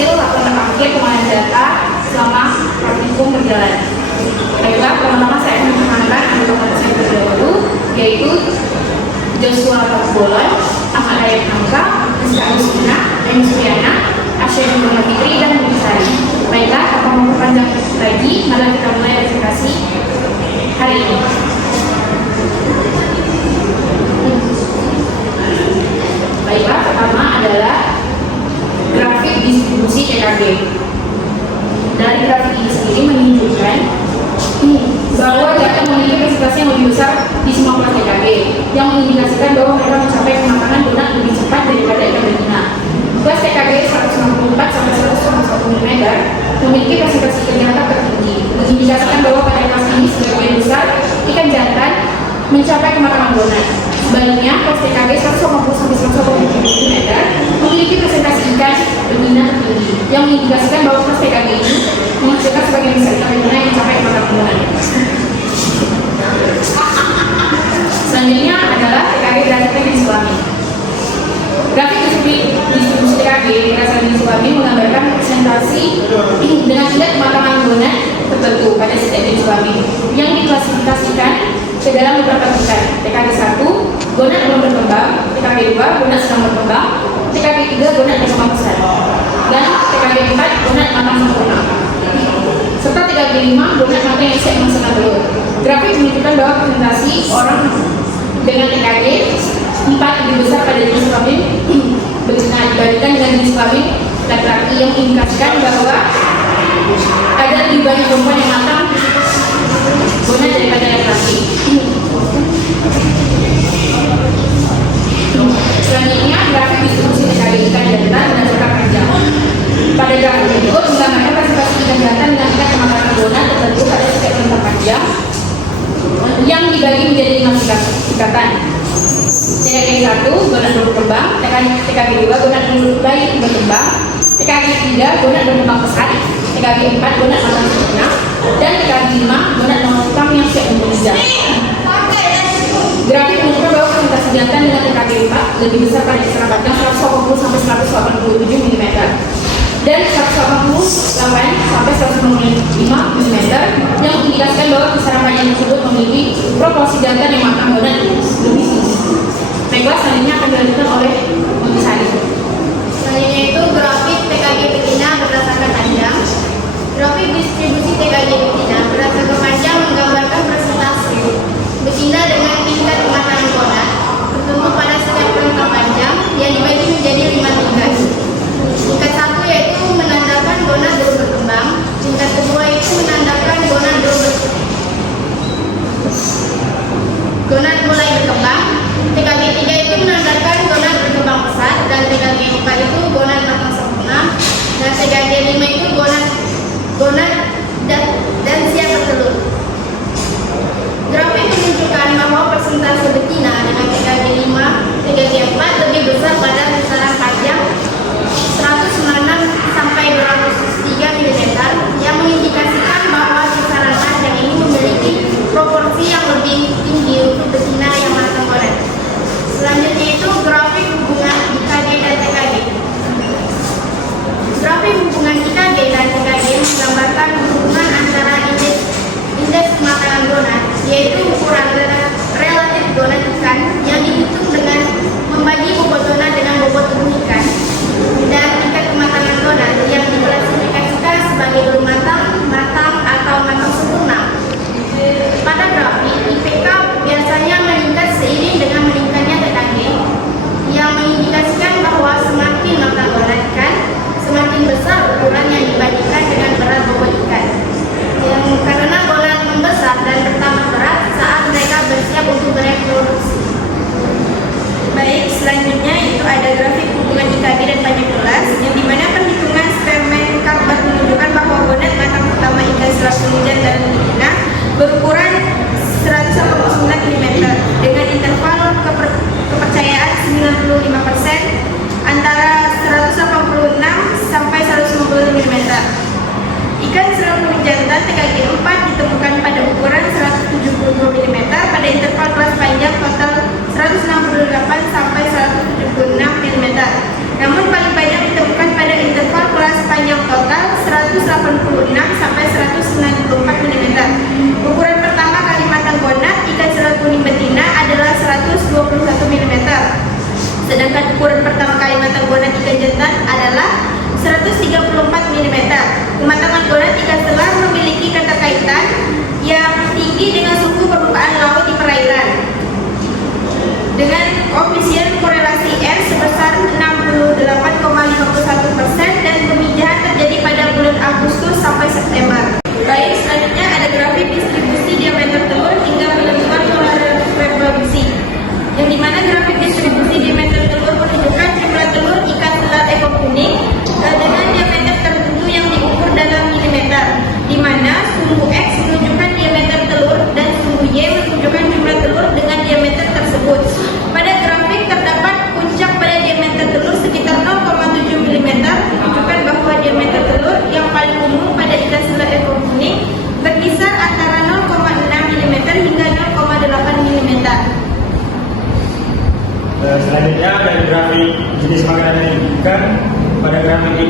hasil laporan akhir pengolahan data selama praktikum berjalan. Baiklah, pertama saya akan memperkenalkan anggota saya terlebih dahulu, yaitu Joshua Bolon, Ahmad Ayat Hamka, Rizka Agustina, Emi Suryana, Asya Nurul Fikri, dan Budi Sari. Baiklah, tanpa memperpanjang lagi, mari kita mulai presentasi hari ini. Baiklah, pertama adalah grafik distribusi TKG. Dari grafik ini sendiri menunjukkan bahwa data memiliki presentasi yang lebih besar di semua kelas TKG, yang mengindikasikan bahwa mereka mencapai kematangan donat lebih cepat daripada ikan betina. Kelas TKG 164 sampai 191 mm memiliki presentasi ikan jantan tertinggi, mengindikasikan bahwa pada kelas ini sebagian besar ikan jantan mencapai kematangan donat. Sebaliknya, kelas TKG 150 sampai 180 mm memiliki presentasi ikan betina tertinggi, yang mengindikasikan bahwa kelas TKG ini menghasilkan sebagian besar ikan betina yang mencapai kematangan donat. Selanjutnya adalah TKG berdasarkan jenis kelamin. Grafik distribusi TKG berdasarkan jenis kelamin menggambarkan presentasi dengan tingkat kematangan donat tertentu pada setiap jenis kelamin yang diklasifikasikan ke dalam beberapa tingkat. TKG 1, gonad belum berkembang; TKG 2, gonad sedang berkembang; TKG 3, gonad berkembang besar; dan TKG 4, gonad matang sempurna; serta TKG 5, gonad matang yang siap menghasilkan telur. Grafik menunjukkan bahwa presentasi orang dengan TKG 4 lebih besar pada jenis kelamin betina dibandingkan dengan jenis kelamin laki-laki, yang mengindikasikan bahwa ada lebih banyak perempuan yang matang gonad daripada laki-laki. Selanjutnya, grafik distribusi TKG ikan jantan berdasarkan panjang. Pada grafik berikut menggambarkan presentasi ikan jantan dengan tingkat kematangan donat tertentu pada setiap rentang panjang yang dibagi menjadi 5 tingkatan. TKG 1, gonad belum berkembang; TKG 2, gonad mulai berkembang; TKG 3, gonad berkembang pesat; TKG 4, gonad matang sempurna; dan TKG 5, gonad matang yang siap untuk menunjang. Grafik menunjukkan bahwa presentasi jantan dengan TKG 4 lebih besar pada kisaran panjang 180 sampai 187 mm dan 188 sampai 195 mm, yang mengindikasikan bahwa kisaran panjang tersebut memiliki proporsi jantan yang matang donat lebih tinggi. Baiklah, selanjutnya akan dilanjutkan oleh Budi Sari. Selanjutnya itu grafik TKG betina berdasarkan panjang. Grafik distribusi TKG betina berdasarkan panjang menggambarkan presentasi betina dengan tingkat kematangan gonad tertentu pada setiap rentang panjang yang dibagi menjadi 5 tingkat. Tingkat 1 yaitu menandakan gonad belum berkembang. Tingkat kedua itu menandakan gonad mulai berkembang. TKG 3 itu menandakan gonad berkembang pesat, dan TKG 4 itu gonad matang sempurna, dan TKG 5 itu gonad dan siap bertelur. Grafik menunjukkan bahwa persentase betina dengan TKG 5, TKG 4 lebih besar pada kisaran panjang 196 sampai 203 mm, yang mengindikasikan bahwa kisaran panjang ini memiliki proporsi yang lebih tinggi untuk betina yang matang gonad. Selanjutnya itu grafik hubungan IKG dan TKG. Grafik hubungan IKG dan TKG menggambarkan hubungan antara indeks kematangan donat, yaitu ukuran relatif donat ikan yang dihitung dengan membagi bobot donat dengan bobot tubuh ikan, dan tingkat kematangan donat yang diklasifikasikan sebagai belum matang, matang, atau matang sempurna. Pada grafik, IPK biasanya meningkat seiring dengan meningkatnya TKG, yang mengindikasikan bahwa semakin matang donat ikan, semakin besar ukuran yang dibandingkan dengan berat bobot ikan. Yang karena donat membesar dan bertambah berat saat mereka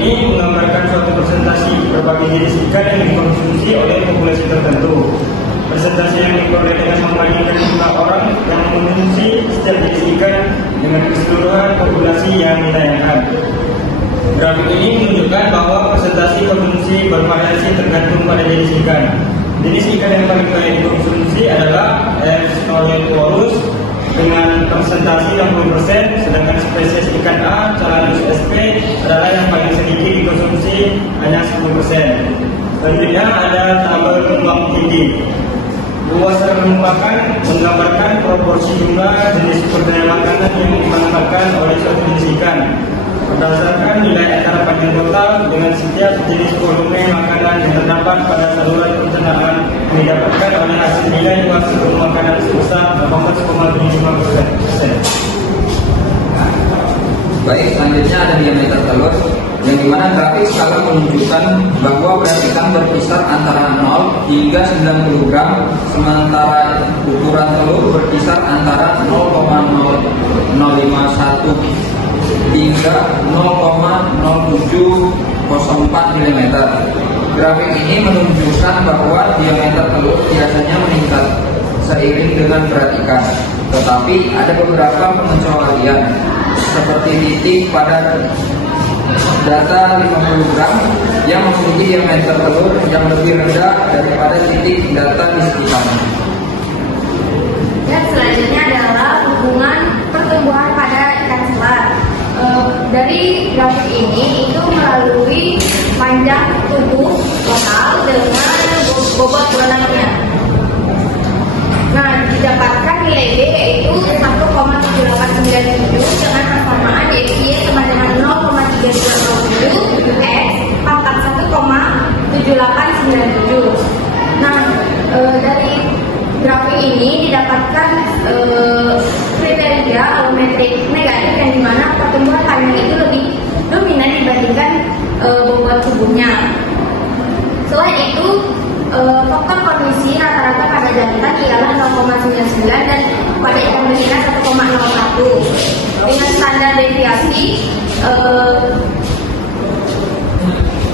ini menggambarkan suatu presentasi berbagai jenis ikan yang dikonsumsi oleh populasi tertentu. Presentasi yang diperoleh dengan membandingkan jumlah orang yang mengonsumsi setiap jenis ikan dengan keseluruhan populasi yang ditayangkan. Grafik ini menunjukkan bahwa presentasi konsumsi bervariasi tergantung pada jenis ikan. Jenis ikan yang paling banyak dikonsumsi adalah Snorioporus dengan presentasi 60%, sedangkan spesies ikan A, Chaladus sp, adalah yang paling sedikit dikonsumsi, hanya 10%. Selanjutnya ada tabel kembang tinggi. Luas permukaan menggambarkan proporsi jumlah jenis sumber daya makanan yang dimanfaatkan oleh suatu jenis ikan. Berdasarkan nilai antara panjang total dengan setiap jenis volume makanan yang terdapat pada saluran pencernaan yang didapatkan oleh hasil nilai luas seluruh makanan sebesar 18,75%. Baik, selanjutnya ada diameter telur, yang dimana grafik selalu menunjukkan bahwa berat ikan berkisar antara 0 hingga 90 gram, sementara ukuran telur berkisar antara 0,0051 hingga 0,0704 mm. Grafik ini menunjukkan bahwa diameter telur biasanya meningkat seiring dengan berat ikan, tetapi ada beberapa pengecualian seperti titik pada data 50 gram yang memiliki diameter telur yang lebih rendah daripada titik data di sekitarnya. Dan selanjutnya adalah hubungan pertumbuhan pada ikan selar. Dari grafik ini itu melalui panjang tubuh total dengan bobot berenangnya. Nah, didapatkan nilai B yaitu 1,7897 dengan persamaan yaitu Y sama dengan 0,3207 X pangkat 1,7897. Nah, dari grafik ini didapatkan kriteria alometrik negatif yang dimana pertumbuhan panjang itu lebih dominan dibandingkan bobot tubuhnya. Selain itu, faktor kondisi rata-rata pada jantan ialah 0,99 dan pada ikan betina 1,01 dengan standar deviasi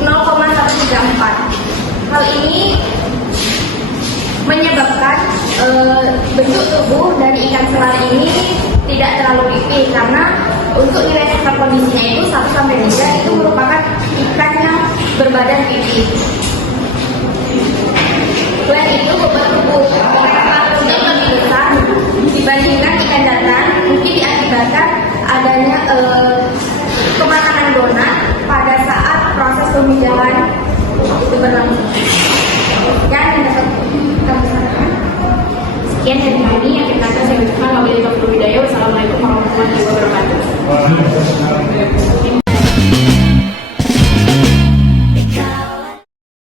0,134. Hal ini menyebabkan bentuk tubuh dari ikan selar ini tidak terlalu tipis karena untuk nilai faktor kondisinya itu 1-3 itu merupakan ikan yang berbadan tipis. Selain itu, bobot tubuh mereka untuk lebih besar dibandingkan ikan jantan mungkin diakibatkan adanya kematangan donat pada saat proses pemijahan itu berlangsung. Dan yang dapat kita sampaikan sekian dari kami yang kita saya ucapkan wabillahi taufiq wal hidayah. Wassalamualaikum warahmatullahi wabarakatuh.